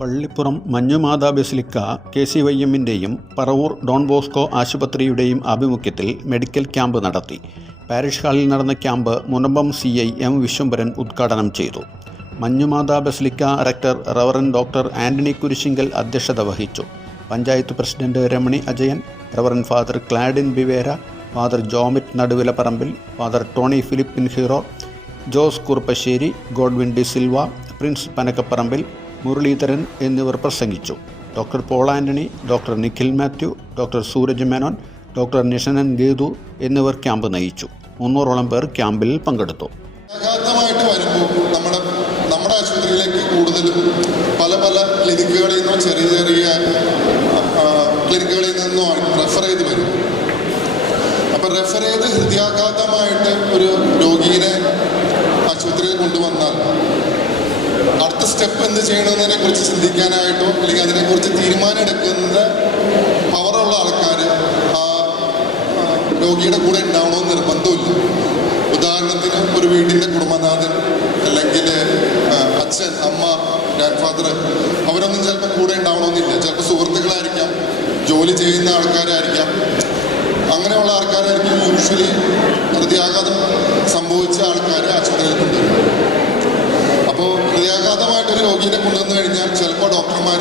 Pallippuram Manjumatha basilica KCYM-ൻ്റെയും Paravur Don Bosco ആശുപത്രിയുടെയും ആഭിമുഖ്യത്തിൽ മെഡിക്കൽ ക്യാമ്പ് നടത്തി. പാരിഷ് ഹാളിൽ നടന്ന camp Munambam CI M. Viswambharan ഉദ്ഘാടനം ചെയ്തു. Manjumatha basilica rector reverend doctor Antony Kurisinkal അധ്യക്ഷത വഹിച്ചു. Panchayat president Ramani Ajayan, reverend father Cladin Bivera, father Jomit Naduvilaparambil, father Tony ഫിലിപ്പിൻ ഹീറോ, Jose Kuruppassery, Godwin D'Silva, Prince Panakkaparambil, Muraleedharan എന്നിവർ പ്രസംഗിച്ചു. Doctor Paul Antony, doctor Nikhil Mathew, doctor Sooraj Menon, doctor Nishanan ഗേതു എന്നിവർ ക്യാമ്പ് നയിച്ചു. 300ഓളം പേർ ക്യാമ്പിൽ പങ്കെടുത്തു. നമ്മുടെ ആശുപത്രിയിലേക്ക് കൂടുതലും പല ക്ലിനിക്കുകളിൽ നിന്നോ ചെറിയ ക്ലിനിക്കുകളിൽ നിന്നോ റെഫർ ചെയ്ത് വരും. അപ്പം റെഫർ ചെയ്ത് ഹൃദയാഘാതമായിട്ട് ഒരു രോഗീനെ ആശുപത്രിയിൽ കൊണ്ടുവന്നാൽ അടുത്ത സ്റ്റെപ്പ് എന്ത് ചെയ്യണമെന്നതിനെ കുറിച്ച് ചിന്തിക്കാനായിട്ടോ അല്ലെങ്കിൽ അതിനെക്കുറിച്ച് തീരുമാനം എടുക്കുന്ന പവറുള്ള ആൾക്കാർ ആ രോഗിയുടെ കൂടെ ഉണ്ടാവണമെന്ന് നിർബന്ധമില്ല. ഉദാഹരണത്തിന് ഒരു വീടിൻ്റെ കുടുംബനാഥൻ അല്ലെങ്കിൽ അച്ഛൻ, അമ്മ, ഗ്രാൻഡ് ഫാദർ അവരൊന്നും ചിലപ്പോൾ കൂടെ ഉണ്ടാവണമെന്നില്ല. ചിലപ്പോൾ സുഹൃത്തുക്കളായിരിക്കാം, ജോലി ചെയ്യുന്ന ആൾക്കാരായിരിക്കാം. അങ്ങനെയുള്ള ആൾക്കാരായിരിക്കും യൂഷ്വലി ഹൃദയാഘാതം സംഭവിച്ച ആൾക്കാർ ആശുപത്രിയിൽ കൊണ്ടുവരും. അപ്പോൾ ഹൃദയാഘാതമായിട്ടൊരു രോഗീനെ കൊണ്ടുവന്നു കഴിഞ്ഞാൽ ചിലപ്പോൾ ഡോക്ടർമാർ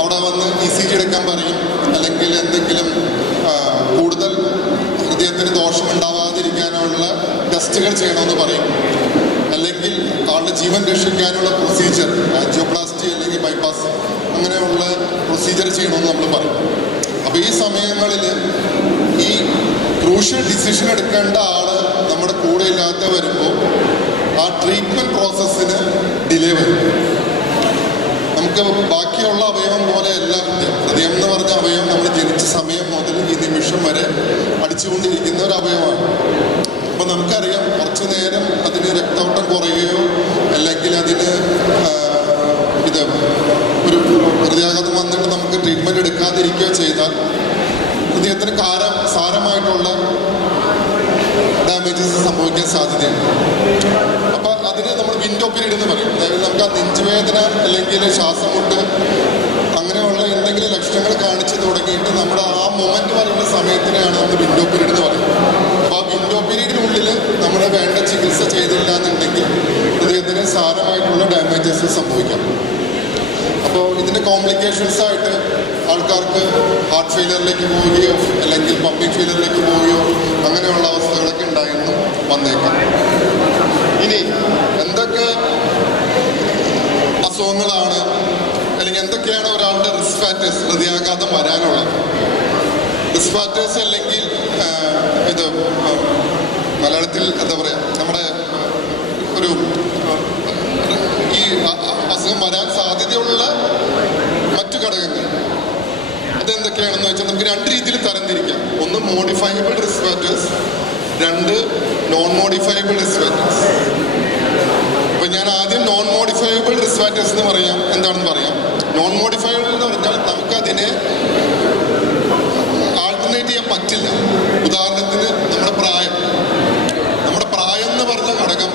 അവിടെ വന്ന് ECG എടുക്കാൻ പറയും, അല്ലെങ്കിൽ എന്തെങ്കിലും കൂടുതൽ ഹൃദയത്തിന് ദോഷമുണ്ടാവാതിരിക്കാനുള്ള ടെസ്റ്റുകൾ ചെയ്യണമെന്ന് പറയും, അല്ലെങ്കിൽ ആളുടെ ജീവൻ രക്ഷിക്കാനുള്ള പ്രൊസീജിയർ, ആൻജിയോപ്ലാസ്റ്റി അല്ലെങ്കിൽ ബൈപ്പാസ് അങ്ങനെയുള്ള പ്രൊസീജിയർ ചെയ്യണമെന്ന് നമ്മൾ പറയും. അപ്പോൾ ഈ സമയങ്ങളിൽ ഈ ക്രൂഷ്യൽ ഡിസിഷൻ എടുക്കേണ്ട ആൾ നമ്മുടെ കൂടെ ഇല്ലാതെ വരുമ്പോൾ ആ ട്രീറ്റ്മെൻറ്റ് പ്രോസസ്സിന് ഡിലേ വരും. നമുക്ക് ബാക്കിയുള്ള അവയവം പോലെയല്ല ഹൃദയം എന്ന് പറഞ്ഞ അവയവം നമ്മൾ ജനിച്ച സമയം മുതൽ ഈ നിമിഷം വരെ അടിച്ചുകൊണ്ടിരിക്കുന്ന ഒരു അവയവമാണ്. അപ്പോൾ നമുക്കറിയാം, കുറച്ച് നേരം അതിന് രക്തോട്ടം കുറയുകയോ അല്ലെങ്കിൽ അതിന് ഒരു ഹൃദയാഘാതം വന്നിട്ട് നമുക്ക് ട്രീറ്റ്മെൻറ്റ് എടുക്കാതിരിക്കുകയോ ചെയ്താൽ ഹൃദയത്തിന് സാരമായിട്ടുള്ള ഡാമേജസ് സംഭവിക്കാൻ സാധ്യതയുണ്ട്. അപ്പോൾ അതിന് നമ്മൾ വിൻഡോ പീരീഡ് എന്ന് പറയും. അതായത് നമുക്ക് ആ നെഞ്ചുവേദന അല്ലെങ്കിൽ ശ്വാസം മുട്ട് അങ്ങനെയുള്ള എന്തെങ്കിലും ലക്ഷണങ്ങൾ കാണിച്ചു തുടങ്ങിയിട്ട് നമ്മുടെ ആ മൊമെന്റ് വരുന്ന സമയത്തിനെയാണ് നമ്മൾ വിൻഡോ പീരീഡ് എന്ന് പറയുന്നത്. അപ്പോൾ ആ വിൻഡോ പീരീഡിനുള്ളിൽ നമ്മൾ വേണ്ട ചികിത്സ ചെയ്തില്ല എന്നുണ്ടെങ്കിൽ ഹൃദയത്തിന് സാരമായിട്ടുള്ള ഡാമേജസ് സംഭവിക്കാം. അപ്പോൾ ഇതിൻ്റെ കോംപ്ലിക്കേഷൻസ് ആയിട്ട് ആൾക്കാർക്ക് ഹാർട്ട് ഫെയിലിയറിലേക്ക് പോവുകയോ അല്ലെങ്കിൽ പമ്പിങ് ഫെയിലിയറിലേക്ക് പോവുകയോ അങ്ങനെയുള്ള അവസ്ഥകളൊക്കെ ഉണ്ടായിരുന്നു വന്നേക്കാം. ഇനി എന്തൊക്കെ അസുഖങ്ങളാണ് അല്ലെങ്കിൽ എന്തൊക്കെയാണ് ഒരാളുടെ റിസ്ക് ഫാക്ടേഴ്സ് ഹൃദയാഘാതം വരാനുള്ളത്? റിസ്ക് ഫാക്ടേഴ്സ് അല്ലെങ്കിൽ ഇത് മലയാളത്തിൽ എന്താ പറയുക, നമ്മുടെ ഒരു ഈ അസുഖം വരാൻ സാധ്യതയുള്ള മറ്റു ഘടകങ്ങൾ അതെന്തൊക്കെയാണെന്ന് വെച്ചാൽ നമുക്ക് 2 രീതിയിൽ തരംതിരിക്കാം. ഒന്ന് modifiable risk factors, 2 non modifiable risk factors. അപ്പൊ ഞാൻ ആദ്യം നോൺ മോഡിഫയബിൾ റിസ്ക് ഫാക്ടേഴ്സ് എന്ന് പറയാം. എന്താണെന്ന് പറയാം. നോൺ മോഡിഫയബിൾ എന്ന് പറഞ്ഞാൽ നമുക്കതിനെ ആൾട്ടർനേറ്റ് ചെയ്യാൻ പറ്റില്ല. ഉദാഹരണത്തിന് നമ്മുടെ പ്രായം എന്ന് പറഞ്ഞ ഘടകം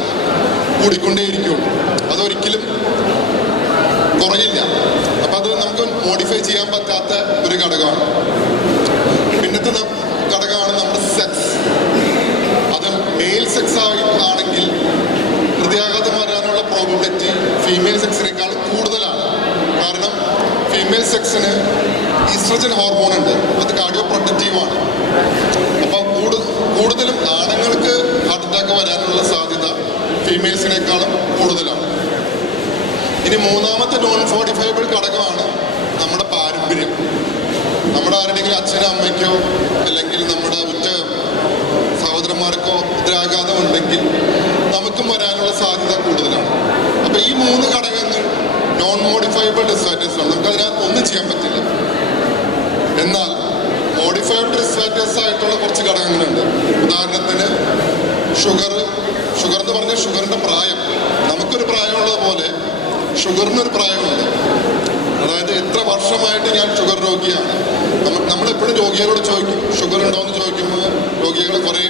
കൂടിക്കൊണ്ടേയിരിക്കുള്ളൂ, അതൊരിക്കലും കുറയില്ല. അപ്പം അത് നമുക്ക് മോഡിഫൈ ചെയ്യാൻ പറ്റാത്ത ഒരു ഘടകമാണ്. പിന്നത്തെ ഘടകമാണ് നമ്മുടെ സെക്സ്. അത് മെയിൽ സെക്സ് ആണെങ്കിൽ ഹൃദയാഘാതം വരാനുള്ള പ്രോബബിലിറ്റി ഫീമെയിൽ സെക്സിനേക്കാൾ കൂടുതലാണ്. കാരണം ഫീമെയിൽ സെക്സിന് ഈസ്ട്രജൻ ഹോർമോൺ ഉണ്ട്, അത് കാർഡിയോ പ്രൊട്ടക്റ്റീവാണ്. അപ്പോൾ കൂടുതലും ആണുങ്ങൾക്ക് ഹാർട്ട് അറ്റാക്ക് വരാനുള്ള സാധ്യത ഫീമെയിൽസിനേക്കാളും കൂടുതലാണ്. ഇനി മൂന്നാമത്തെ നോൺ മോഡിഫയബിൾ ഘടകമാണ് നമ്മുടെ പാരമ്പര്യം. നമ്മുടെ ആരുടെയെങ്കിലും അച്ഛനോ അമ്മയ്ക്കോ അല്ലെങ്കിൽ നമ്മുടെ ഉറ്റ സഹോദരന്മാർക്കോ ഹൃദയാഘാതം ഉണ്ടെങ്കിൽ നമുക്കും വരാനുള്ള സാധ്യത കൂടുതലാണ്. അപ്പോൾ ഈ 3 ഘടകങ്ങൾ നോൺ മോഡിഫയബിൾ റിസ്ക് ഫാക്ടേഴ്സാണ്. നമുക്കതിനകത്ത് ഒന്നും ചെയ്യാൻ പറ്റില്ല. എന്നാൽ മോഡിഫൈഡ് റിസ്ക് ഫാക്ടേഴ്സ് ആയിട്ടുള്ള കുറച്ച് ഘടകങ്ങളുണ്ട്. ഉദാഹരണത്തിന് ഷുഗർ എന്ന് പറഞ്ഞാൽ ഷുഗറിൻ്റെ പ്രായം. നമുക്കൊരു പ്രായമുള്ളത് പോലെ ഷുഗറിനൊരു പ്രായമുണ്ട്. അതായത് എത്ര വർഷമായിട്ട് ഞാൻ ഷുഗർ രോഗിയാണ്. നമ്മളെപ്പോഴും രോഗികളോട് ചോദിക്കും, ഷുഗർ ഉണ്ടോ എന്ന് ചോദിക്കുമ്പോൾ രോഗികൾ കുറേ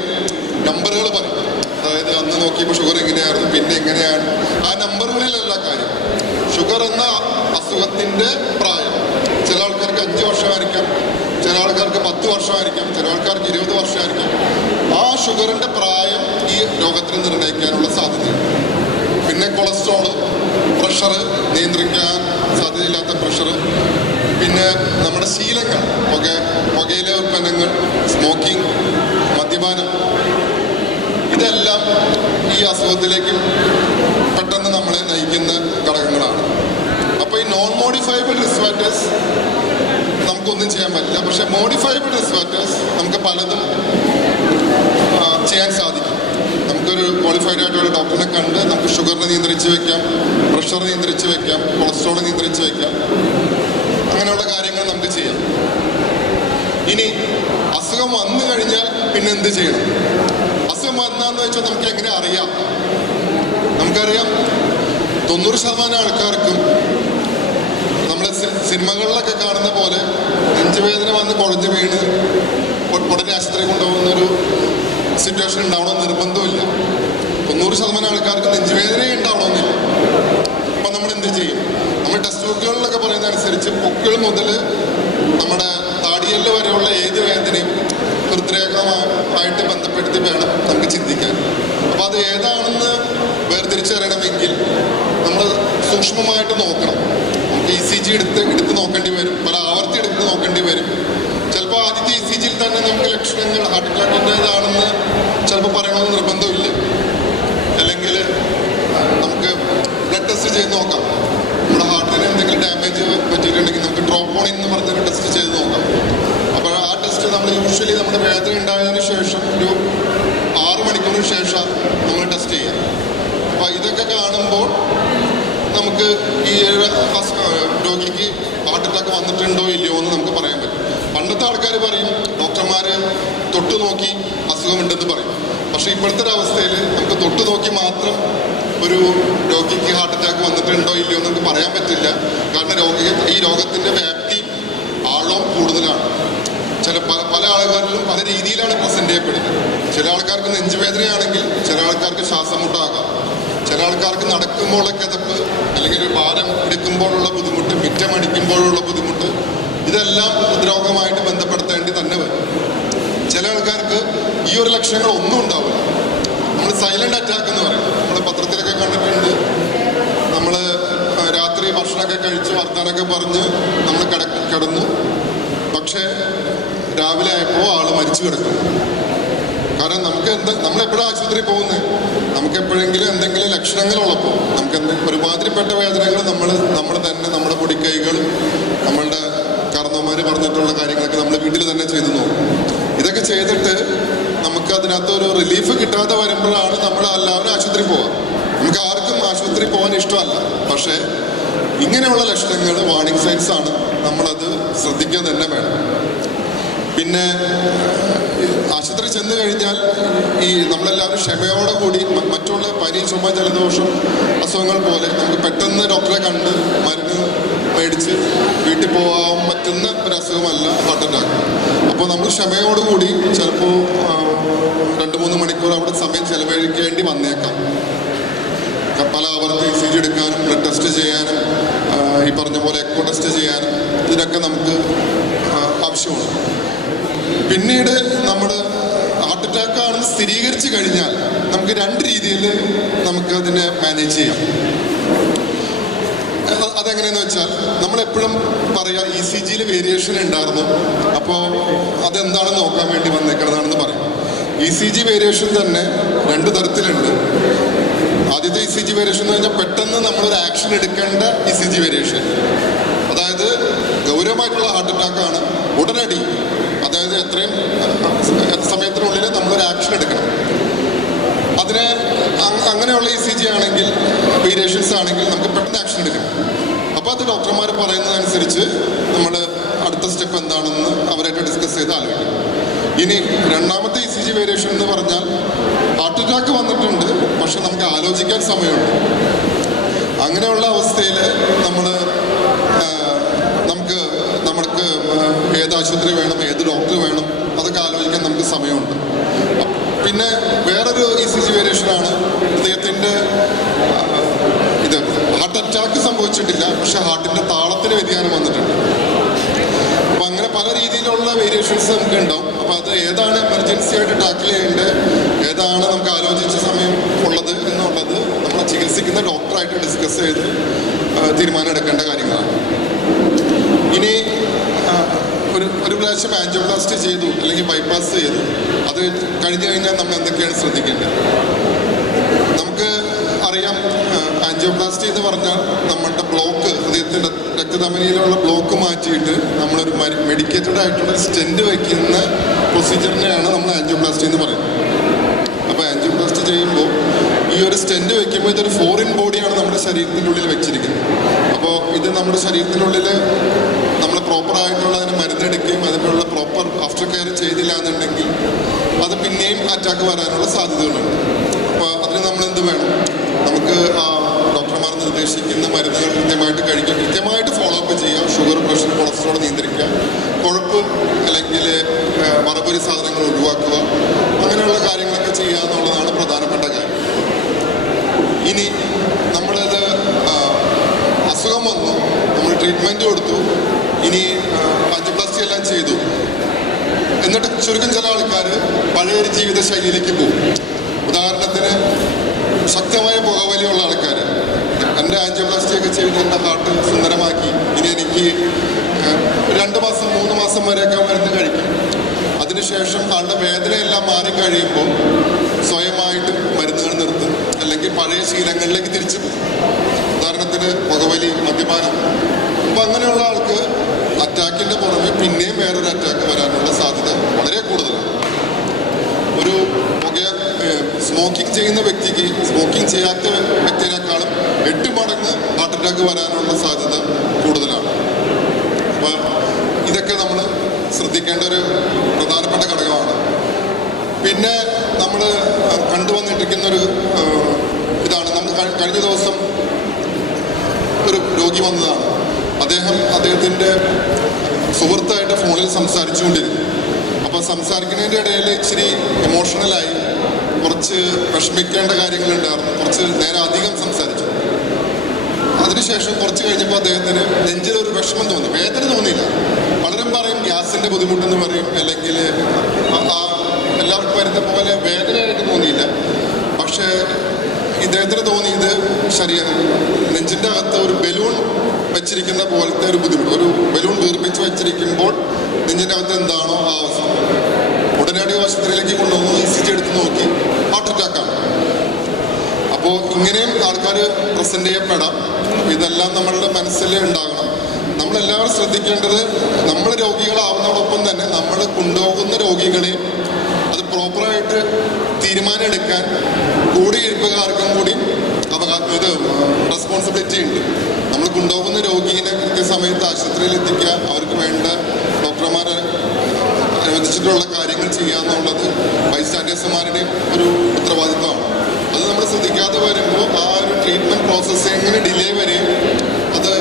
നമ്പറുകൾ പറയും. അതായത് അന്ന് നോക്കിയപ്പോൾ ഷുഗർ എങ്ങനെയായിരുന്നു, പിന്നെ എങ്ങനെയാണ്, ആ നമ്പറുകളിലല്ല കാര്യം. ഷുഗർ എന്ന അസുഖത്തിൻ്റെ പ്രായം. ചില ആൾക്കാർക്ക് 5 വർഷമായിരിക്കാം, ചില ആൾക്കാർക്ക് 10 വർഷമായിരിക്കാം, ചില ആൾക്കാർക്ക് 20 വർഷമായിരിക്കാം. ആ ഷുഗറിൻ്റെ പ്രായം ഈ രോഗത്തിന് നിർണ്ണയിക്കാനുള്ള സാധ്യതയുണ്ട്. പിന്നെ കൊളസ്ട്രോള്, പ്രഷർ, നിയന്ത്രിക്കാൻ സാധ്യതയില്ലാത്ത പ്രഷർ, പിന്നെ നമ്മുടെ ശീലങ്ങൾ, പുകയില ഉൽപ്പന്നങ്ങൾ, സ്മോക്കിംഗ്, മദ്യപാനം, ഇതെല്ലാം ഈ അസുഖത്തിലേക്ക് പെട്ടെന്ന് നമ്മളെ നയിക്കുന്ന ഘടകങ്ങളാണ്. അപ്പോൾ ഈ നോൺ മോഡിഫയബിൾ റിസ്ക് ഫാക്ടേഴ്സ് നമുക്കൊന്നും ചെയ്യാൻ പറ്റില്ല. പക്ഷേ മോഡിഫയബിൾ റിസ്ക് ഫാക്ടേഴ്സ് നമുക്ക് പലതും ചെയ്യാൻ സാധിക്കും. നമുക്കൊരു ക്വാളിഫൈഡ് ആയിട്ടുള്ള ഡോക്ടറിനെ കണ്ട് നമുക്ക് ഷുഗറിനെ നിയന്ത്രിച്ച് വെക്കാം, പ്രഷർ നിയന്ത്രിച്ച് വെക്കാം, കൊളസ്ട്രോൾ നിയന്ത്രിച്ച് വെക്കാം. അങ്ങനെയുള്ള കാര്യങ്ങൾ നമുക്ക് ചെയ്യാം. ഇനി അസുഖം വന്നു കഴിഞ്ഞാൽ പിന്നെ എന്ത് ചെയ്യണം? അസുഖം വന്നാന്ന് വെച്ചാൽ നമുക്ക് എങ്ങനെ അറിയാം? നമുക്കറിയാം 90% ആൾക്കാർക്കും നമ്മൾ സിനിമകളിലൊക്കെ കാണുന്ന പോലെ നെഞ്ചുവേദന വന്ന് കുഴഞ്ഞു വീണ് ഉടനെ ആശുപത്രി കൊണ്ടുപോകുന്നൊരു സിറ്റുവേഷൻ ഉണ്ടാവണമെന്ന് നിർബന്ധമില്ല. 90% ആൾക്കാർക്ക് നെഞ്ചുവേദനയെ ഉണ്ടാവണമെന്നില്ല. അപ്പം നമ്മൾ എന്ത് ചെയ്യും? നമ്മൾ ടെക്സ്റ്റ് ബുക്കുകളിലൊക്കെ പറയുന്നതനുസരിച്ച് പൊക്കിൾ മുതൽ നമ്മുടെ താടിയല് വരെയുള്ള ഏത് വേദനയും ഹൃദ്രേഖമായിട്ട് ബന്ധപ്പെടുത്തി വേണം നമുക്ക് ചിന്തിക്കാൻ. അപ്പോൾ അത് ഏതാണെന്ന് വേർതിരിച്ചറിയണമെങ്കിൽ നമ്മൾ സൂക്ഷ്മമായിട്ട് നോക്കണം. നമുക്ക് ECG എടുത്ത് നോക്കേണ്ടി വരും, പല ആവർത്തി എടുത്ത് നോക്കേണ്ടി വരും. ചിലപ്പോൾ ആദ്യത്തെ ECGയിൽ തന്നെ നമുക്ക് ലക്ഷണങ്ങൾ ഹാർട്ട് അറ്റാക്കിൻ്റെതാണെന്ന് ചിലപ്പോൾ പറയണമെന്ന് നിർബന്ധമില്ല. അല്ലെങ്കിൽ നമുക്ക് ബ്ലഡ് ടെസ്റ്റ് ചെയ്ത് നോക്കാം. നമ്മുടെ ഹാർട്ടിന് എന്തെങ്കിലും ഡാമേജ് പറ്റിയിട്ടുണ്ടെങ്കിൽ നമുക്ക് ട്രോപ്പോണിൻ എന്ന് പറഞ്ഞൊരു ടെസ്റ്റ് ചെയ്ത് നോക്കാം. അപ്പോൾ ആ ടെസ്റ്റ് നമ്മൾ യൂഷ്വലി നമ്മുടെ വേദന ഉണ്ടായതിനു ശേഷം ഒരു 6 മണിക്കൂറിന് ശേഷം നമ്മൾ ടെസ്റ്റ് ചെയ്യാം. അപ്പോൾ ഇതൊക്കെ കാണുമ്പോൾ നമുക്ക് ഈ രോഗിക്ക് ഹാർട്ട് അറ്റാക്ക് വന്നിട്ടുണ്ടോ ഇല്ലയോ എന്ന് നമുക്ക് പറയാൻ പറ്റും. പണ്ടത്തെ ആൾക്കാർ പറയും, ഡോക്ടർമാർ തൊട്ടു നോക്കി അസുഖമുണ്ടെന്ന് പറയും. പക്ഷേ ഇപ്പോഴത്തെ ഒരു അവസ്ഥയിൽ നമുക്ക് തൊട്ടു നോക്കി മാത്രം ഒരു രോഗിക്ക് ഹാർട്ട് അറ്റാക്ക് വന്നിട്ടുണ്ടോ ഇല്ലയോ എന്ന് നമുക്ക് പറയാൻ പറ്റില്ല. കാരണം ഈ രോഗത്തിൻ്റെ വ്യാപ്തി ആഴവും കൂടുതലാണ്. പല ആൾക്കാരിലും പല രീതിയിലാണ് പ്രസന്റ് ചെയ്യപ്പെടുന്നത്. ചില ആൾക്കാർക്ക് നെഞ്ചുവേദനയാണെങ്കിൽ ചില ആൾക്കാർക്ക് ശ്വാസം മുട്ടാകാം, ചില ആൾക്കാർക്ക് നടക്കുമ്പോഴുള്ള കിതപ്പ്, അല്ലെങ്കിൽ ഒരു ഭാരം എടുക്കുമ്പോഴുള്ള ബുദ്ധിമുട്ട്, മിറ്റമടിക്കുമ്പോഴുള്ള ബുദ്ധിമുട്ട്, ഇതെല്ലാം ഹൃദ്രോഗമായിട്ട് ബന്ധപ്പെടുത്തേണ്ടി തന്നെ വരും. ചില ആൾക്കാർക്ക് ഈ ഒരു ലക്ഷണങ്ങൾ ഒന്നും ഉണ്ടാവില്ല. നമ്മൾ സൈലന്റ് അറ്റാക്ക് എന്ന് പറയും. നമ്മൾ പത്രത്തിലൊക്കെ കണ്ടിട്ടുണ്ട്. നമ്മൾ രാത്രി ഭക്ഷണമൊക്കെ കഴിച്ച് വർത്താനൊക്കെ പറഞ്ഞ് നമ്മൾ കിടന്നു, പക്ഷേ രാവിലെ ആയപ്പോൾ ആൾ മരിച്ചു കിടക്കും. കാരണം നമ്മളെപ്പോഴും ആശുപത്രിയിൽ പോകുന്നത് നമുക്ക് എപ്പോഴെങ്കിലും എന്തെങ്കിലും ലക്ഷണങ്ങളുള്ളപ്പോൾ, നമുക്ക് ഒരുമാതിരിപ്പെട്ട വേദനകൾ നമ്മൾ തന്നെ നമ്മുടെ പൊടിക്കൈകൾ, നമ്മളുടെ കാരണവന്മാർ പറഞ്ഞിട്ടുള്ള കാര്യങ്ങളൊക്കെ നമ്മൾ വീട്ടിൽ തന്നെ ചെയ്തു നോക്കും. ഇതൊക്കെ ചെയ്തിട്ട് നമുക്ക് അതിനകത്ത് ഒരു റിലീഫ് കിട്ടാതെ വരുമ്പോഴാണ് നമ്മൾ എല്ലാവരും ആശുപത്രി പോവുക. നമുക്ക് ആർക്കും ആശുപത്രി പോകാൻ ഇഷ്ടമല്ല. പക്ഷേ ഇങ്ങനെയുള്ള ലക്ഷണങ്ങൾ വാർണിംഗ് സൈൻസ് ആണ്. നമ്മളത് ശ്രദ്ധിക്കുക തന്നെ വേണം. പിന്നെ ആശുപത്രി ചെന്ന് കഴിഞ്ഞാൽ നമ്മളെല്ലാവരും ക്ഷമയോടെ കൂടി മറ്റുള്ള പനി, ചുമ, ജലദോഷം അസുഖങ്ങൾ പോലെ നമുക്ക് പെട്ടെന്ന് ഡോക്ടറെ കണ്ട് മരുന്ന് മേടിച്ച് വീട്ടിൽ പോകാൻ പറ്റുന്ന ഒരു അസുഖമല്ല ഹാർട്ട് അറ്റാക്ക്. അപ്പോൾ നമ്മൾ ക്ഷമയോടുകൂടി ചിലപ്പോൾ 2-3 മണിക്കൂർ അവിടെ സമയം ചെലവഴിക്കേണ്ടി വന്നേക്കാം. പല ആവർത്തി ECG എടുക്കാനും, ബ്ലഡ് ടെസ്റ്റ് ചെയ്യാനും, ഈ പറഞ്ഞ പോലെ എക്കോ ടെസ്റ്റ് ചെയ്യാനും ഇതിനൊക്കെ നമുക്ക് ആവശ്യമുണ്ട്. പിന്നീട് നമ്മൾ ഹാർട്ട് അറ്റാക്ക് ആണെന്ന് സ്ഥിരീകരിച്ചു കഴിഞ്ഞാൽ നമുക്ക് 2 രീതിയിൽ നമുക്ക് അതിനെ മാനേജ് ചെയ്യാം. അതെങ്ങനെയെന്ന് വെച്ചാൽ നമ്മളെപ്പോഴും പറയാം ECGയിൽ വേരിയേഷൻ ഉണ്ടായിരുന്നു, അപ്പോൾ അതെന്താണെന്ന് നോക്കാൻ വേണ്ടി വന്നേക്കുന്നതാണെന്ന് പറയും. ECG വേരിയേഷൻ തന്നെ 2 തരത്തിലുണ്ട്. ആദ്യത്തെ ECG വേരിയേഷൻ എന്ന് പറഞ്ഞാൽ പെട്ടെന്ന് നമ്മളൊരു ആക്ഷൻ എടുക്കേണ്ട ECG വേരിയേഷൻ. അതായത് ഗൗരവമായിട്ടുള്ള ഹാർട്ട് അറ്റാക്കാണ്, ഉടനടി, അതായത് എത്രയും സമയത്തിനുള്ളിൽ നമ്മളൊരു ആക്ഷൻ എടുക്കണം. അങ്ങനെയുള്ള ECG ആണെങ്കിൽ, വേരിയേഷൻസ് ആണെങ്കിൽ നമുക്ക് പെട്ടെന്ന് ആക്ഷൻ എടുക്കണം. അപ്പോൾ അത് ഡോക്ടർമാർ പറയുന്നതനുസരിച്ച് നമ്മൾ അടുത്ത സ്റ്റെപ്പ് എന്താണെന്ന് അവരായിട്ട് ഡിസ്കസ് ചെയ്ത് ആലോചിക്കും. ഇനി രണ്ടാമത്തെ ECG വേരിയേഷൻ എന്ന് പറഞ്ഞാൽ ഹാർട്ട് അറ്റാക്ക് വന്നിട്ടുണ്ട്, പക്ഷെ നമുക്ക് ആലോചിക്കാൻ സമയമുണ്ട്. അങ്ങനെയുള്ള അവസ്ഥയിൽ നമുക്ക് ഏത് ആശുപത്രി വേണം, ഏത് ഡോക്ടർ വേണം, അതൊക്കെ ആലോചിക്കാൻ നമുക്ക് സമയമുണ്ട്. പിന്നെ വേറൊരു ECG വേരിയേഷനാണ് ഹൃദയത്തിൻ്റെ ഹാർട്ട് അറ്റാക്ക് സംഭവിച്ച സംഭവിച്ചിട്ടില്ല, പക്ഷെ ഹാർട്ടിൻ്റെ താളത്തിന് വ്യതിയാനം വന്നിട്ടുണ്ട്. അപ്പോൾ അങ്ങനെ പല രീതിയിലുള്ള വേരിയേഷൻസ് നമുക്ക് ഉണ്ടാവും. അപ്പോൾ അത് ഏതാണ് എമർജൻസി ആയിട്ട് ടാക്കിൾ ചെയ്യേണ്ടത്, ഏതാണ് നമുക്ക് ആലോചിച്ച സമയം ഉള്ളത് എന്നുള്ളത് നമ്മളെ ചികിത്സിക്കുന്ന ഡോക്ടറായിട്ട് ഡിസ്കസ് ചെയ്ത് തീരുമാനം എടുക്കേണ്ട കാര്യങ്ങളാണ്. ഇനി ഒരു പ്രാവശ്യം ആൻജിയോപ്ലാസ്റ്റി ചെയ്തു അല്ലെങ്കിൽ ബൈപ്പാസ് ചെയ്തു, അത് കഴിഞ്ഞു കഴിഞ്ഞാൽ നമ്മൾ എന്തൊക്കെയാണ് ശ്രദ്ധിക്കേണ്ടത്? നമുക്ക് അറിയാം, ആൻജിയോപ്ലാസ്റ്റി എന്ന് പറഞ്ഞാൽ നമ്മളുടെ ബ്ലോക്ക്, ഹൃദയത്തിൻ്റെ രക്തധമനിയിലുള്ള ബ്ലോക്ക് മാറ്റിയിട്ട് നമ്മളൊരു മെഡിക്കേറ്റഡ് ആയിട്ടുള്ള സ്റ്റെൻറ്റ് വയ്ക്കുന്ന പ്രൊസീജിയറിനെയാണ് നമ്മൾ ആൻജിയോപ്ലാസ്റ്റി എന്ന് പറയുന്നത്. അപ്പോൾ ആൻജിയോപ്ലാസ്റ്റി ചെയ്യുമ്പോൾ ഈ ഒരു സ്റ്റെൻറ്റ് വയ്ക്കുമ്പോൾ ഇതൊരു ഫോറിൻ ബോഡിയാണ് നമ്മുടെ ശരീരത്തിൻ്റെ ഉള്ളിൽ വെച്ചിരിക്കുന്നത്. അപ്പോൾ ഇത് നമ്മുടെ ശരീരത്തിനുള്ളിൽ നമ്മൾ പ്രോപ്പറായിട്ടുള്ള അതിന് മരുന്നെടുക്കുകയും അതിനുള്ള പ്രോപ്പർ ആഫ്റ്റർ കെയർ ചെയ്തില്ല എന്നുണ്ടെങ്കിൽ അത് പിന്നെയും അറ്റാക്ക് വരാനുള്ള സാധ്യതകളുണ്ട്. അപ്പോൾ അതിന് നമ്മൾ എന്ത് വേണം? നമുക്ക് ഡോക്ടർമാർ നിർദ്ദേശിക്കുന്ന മരുന്നുകൾ കൃത്യമായിട്ട് കഴിക്കുക, കൃത്യമായിട്ട് ഫോളോ അപ്പ് ചെയ്യുക, ഷുഗർ, പ്രഷർ, കൊളസ്ട്രോൾ നിയന്ത്രിക്കുക, കൊഴുപ്പ് അല്ലെങ്കിൽ മറപ്പൊരി സാധനങ്ങൾ ഒഴിവാക്കുക, അങ്ങനെയുള്ള കാര്യങ്ങളൊക്കെ ചെയ്യുക എന്നുള്ളതാണ് പ്രധാനപ്പെട്ട കാര്യം. ഇനി നമ്മളത് അസുഖം വന്നു, നമ്മൾ ട്രീറ്റ്മെൻറ്റ് കൊടുത്തു, ഇനി ആൻജിയോപ്ലാസ്റ്റി എല്ലാം ചെയ്തു, എന്നിട്ട് ചുരുക്കം ചില ആൾക്കാർ പഴയൊരു ജീവിത ശൈലിയിലേക്ക് പോകും. ഉദാഹരണത്തിന് ശക്തമായ പുകവലിയുള്ള ആൾക്കാർ, എൻ്റെ ആൻജിയോപ്ലാസ്റ്റിയൊക്കെ ചെയ്ത് എൻ്റെ ഹാർട്ട് സുന്ദരമാക്കി, ഇനി എനിക്ക് 2 മാസം 3 മാസം വരെയൊക്കെ മരുന്ന് കഴിക്കും. അതിനുശേഷം ആളുടെ വേദനയെല്ലാം മാറിക്കഴിയുമ്പോൾ സ്വയമായിട്ട് മരുന്നുകൾ നിർത്തും, അല്ലെങ്കിൽ പഴയ ശീലങ്ങളിലേക്ക് തിരിച്ചു പോകും. ഉദാഹരണത്തിന് പുകവലി, മദ്യപാനം. അപ്പോൾ അങ്ങനെയുള്ള ആൾക്ക് അറ്റാക്കിൻ്റെ പുറമെ പിന്നെയും വേറൊരു അറ്റാക്ക് വരാനുള്ള സാധ്യത വളരെ കൂടുതലാണ്. ഒരു സ്മോക്കിംഗ് ചെയ്യുന്ന വ്യക്തിക്ക് സ്മോക്കിംഗ് ചെയ്യാത്ത വ്യക്തിയേക്കാളും 8 മടങ്ങ് ഹാർട്ട് അറ്റാക്ക് വരാനുള്ള സാധ്യത കൂടുതലാണ്. അപ്പോൾ ഇതൊക്കെ നമ്മൾ ശ്രദ്ധിക്കേണ്ട ഒരു പ്രധാനപ്പെട്ട ഘടകമാണ്. പിന്നെ നമ്മൾ കണ്ടുവന്നിരിക്കുന്നൊരു ഇതാണ്, നമ്മൾ കഴിഞ്ഞ ദിവസം ഒരു രോഗി വന്നതാണ്. അദ്ദേഹത്തിൻ്റെ സുഹൃത്തായിട്ട് ഫോണിൽ സംസാരിച്ചുകൊണ്ടിരുന്നു. അപ്പോൾ സംസാരിക്കുന്നതിൻ്റെ ഇടയിൽ ഇച്ചിരി എമോഷണലായി, കുറച്ച് വിഷമിക്കേണ്ട കാര്യങ്ങളുണ്ടായിരുന്നു, കുറച്ച് നേരം അധികം സംസാരിച്ചു. അതിനുശേഷം കുറച്ച് കഴിഞ്ഞപ്പോൾ അദ്ദേഹത്തിന് നെഞ്ചിലൊരു വിഷമം തോന്നി, വേദന തോന്നിയില്ല. പലരും പറയും ഗ്യാസിൻ്റെ ബുദ്ധിമുട്ടെന്ന് പറയും, അല്ലെങ്കിൽ എല്ലാവർക്കും വരുന്ന പോലെ വേദനയായിട്ട് തോന്നിയില്ല. പക്ഷേ ഇദ്ദേഹത്തിന് തോന്നിയത് നെഞ്ചിൻ്റെ അകത്ത് ഒരു ബലൂൺ വെച്ചിരിക്കുന്ന പോലത്തെ ഒരു ബുദ്ധിമുട്ട്, ഒരു ബലൂൺ വീർപ്പിച്ച് വെച്ചിരിക്കുമ്പോൾ നെഞ്ചിൻ്റെ അകത്ത് എന്താണോ ആ അവസ്ഥ. ഉടനടി ആശുപത്രിയിലേക്ക് കൊണ്ടുവന്നു, ECG എടുത്ത് നോക്കി, ഹാർട്ട് അറ്റാക്കാണ്. അപ്പോൾ ഇങ്ങനെയും ആൾക്കാർ പ്രസൻറ്റ് ചെയ്യപ്പെടാം. ഇതെല്ലാം നമ്മളുടെ മനസ്സിൽ ഉണ്ടാകണം. നമ്മളെല്ലാവരും ശ്രദ്ധിക്കേണ്ടത്, നമ്മൾ രോഗികളാവുന്നതോടൊപ്പം തന്നെ നമ്മൾ കൊണ്ടുപോകുന്ന രോഗികളെ അത് പ്രോപ്പറായിട്ട് തീരുമാനം എടുക്കാൻ കൂടിയിരിപ്പുകാർക്കും കൂടി റെസ്പോൺസിബിലിറ്റി ഉണ്ട്. നമ്മൾ കൊണ്ടുപോകുന്ന രോഗീനെ കൃത്യസമയത്ത് ആശുപത്രിയിൽ എത്തിക്കുക, അവർക്ക് വേണ്ട ഡോക്ടർമാർ അനുവദിച്ചിട്ടുള്ള കാര്യങ്ങൾ ചെയ്യുക എന്നുള്ളത് ബൈസ്റ്റാൻഡേഴ്സുമാരുടെയും ഒരു ഉത്തരവാദിത്വമാണ്. അത് നമ്മൾ ശ്രദ്ധിക്കാതെ വരുമ്പോൾ ആ ഒരു ട്രീറ്റ്മെൻറ്റ് പ്രോസസ്സിങ്ങിന് ഡിലേ വരെയും അത്